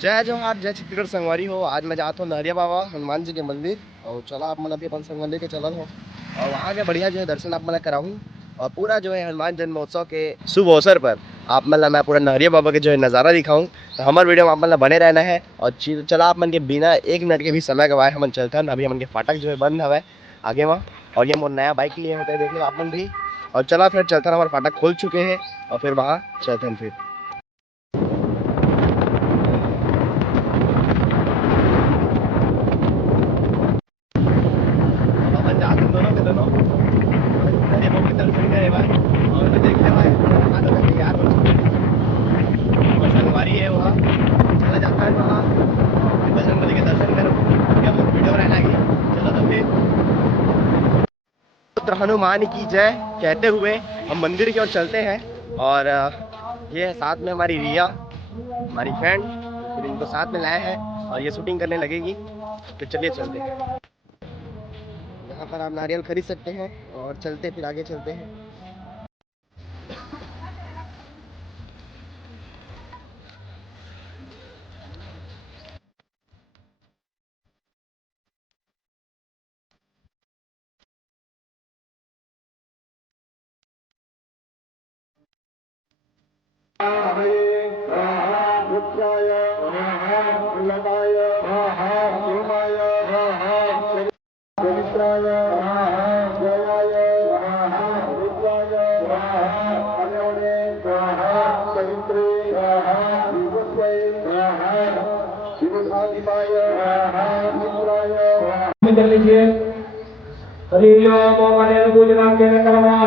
जय जोहार, जय छत्तीसगढ़ संगवारी हो। आज मैं जाता हूँ नरिया बाबा हनुमान जी के मंदिर और चला आप मतलब अपन संग लेके चलल हो और वहाँ के बढ़िया जो है दर्शन आप मतलब कराऊँ और पूरा जो है हनुमान जन्मोत्सव के शुभ अवसर पर आप मतलब मैं पूरा नरिया बाबा के जो है नज़ारा दिखाऊँ। तो हमारे वीडियो में आप मतलब बने रहना है और चला आप मन के बिना 1 मिनट के भी समय गवाए हम चलता है। अभी हम के फाटक जो है बंद हवा आगे वहाँ और ये मोर नया बाइक लिए होते हैं देख लो आप मन भी। और चला फिर चलता हमारे फाटक खोल चुके हैं और फिर वहाँ चलते हैं फिर। हनुमान की जय कहते हुए हम मंदिर की ओर चलते हैं और ये साथ में हमारी रिया हमारी फ्रेंड, फिर इनको साथ में लाए हैं और ये शूटिंग करने लगेगी। तो चलिए चलते हैं। यहाँ पर आप नारियल खरीद सकते हैं और चलते फिर आगे चलते हैं। कर लीजिए। हरि ओम अनेन पूजना के कर्मः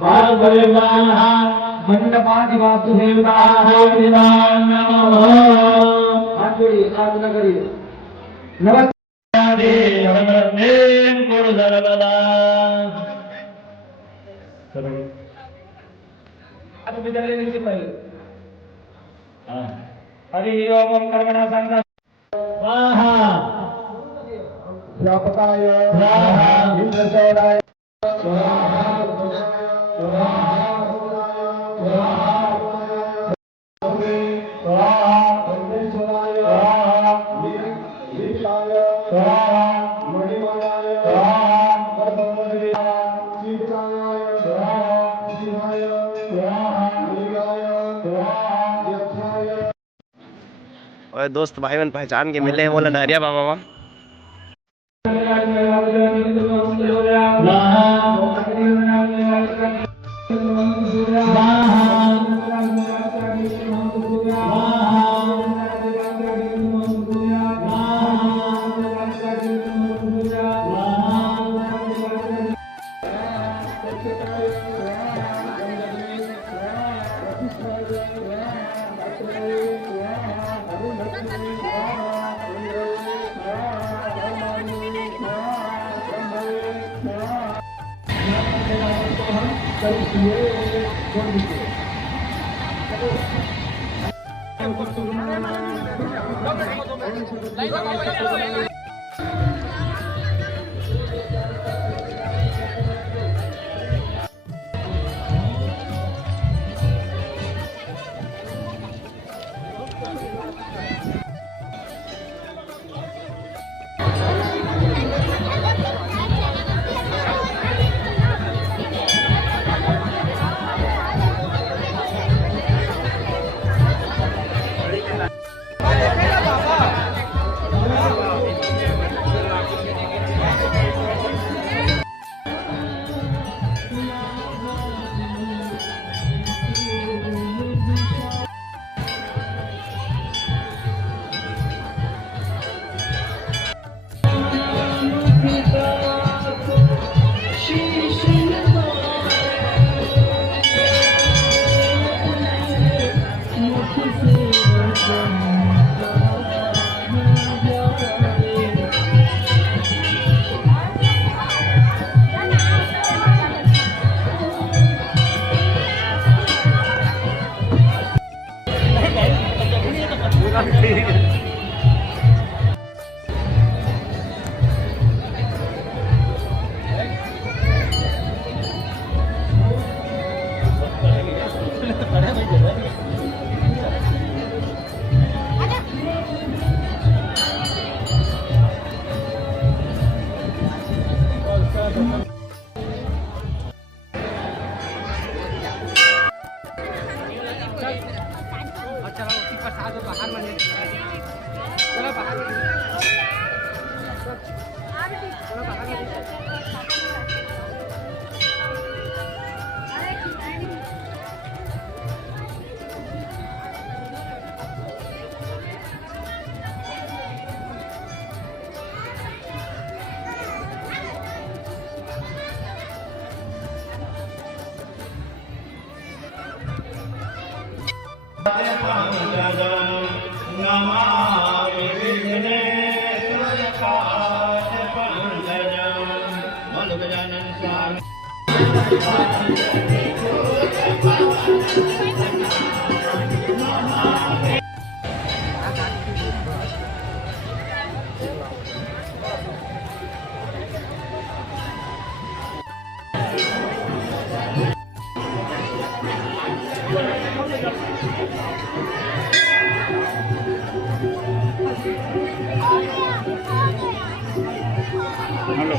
भाग भरेदानः मंडपाधिवासु देवताः विदान नमः। हाथ जोड़िए, साधना करिए। नमस्ते हरमेन गुरु सर्वदा। अब विदा लेने से पहले हरि ओम कर्मणा संग स्वाहा स्वापकाय स्वाहा इंद्रसेनाय स्वाहा और दोस्त भाई बहन पहचान के मिले हैं बोला नरिया बाबा वहाँ। नमामि विघ्नेश्वरपाद पंकजं मधुगजानन स्वामी हेलो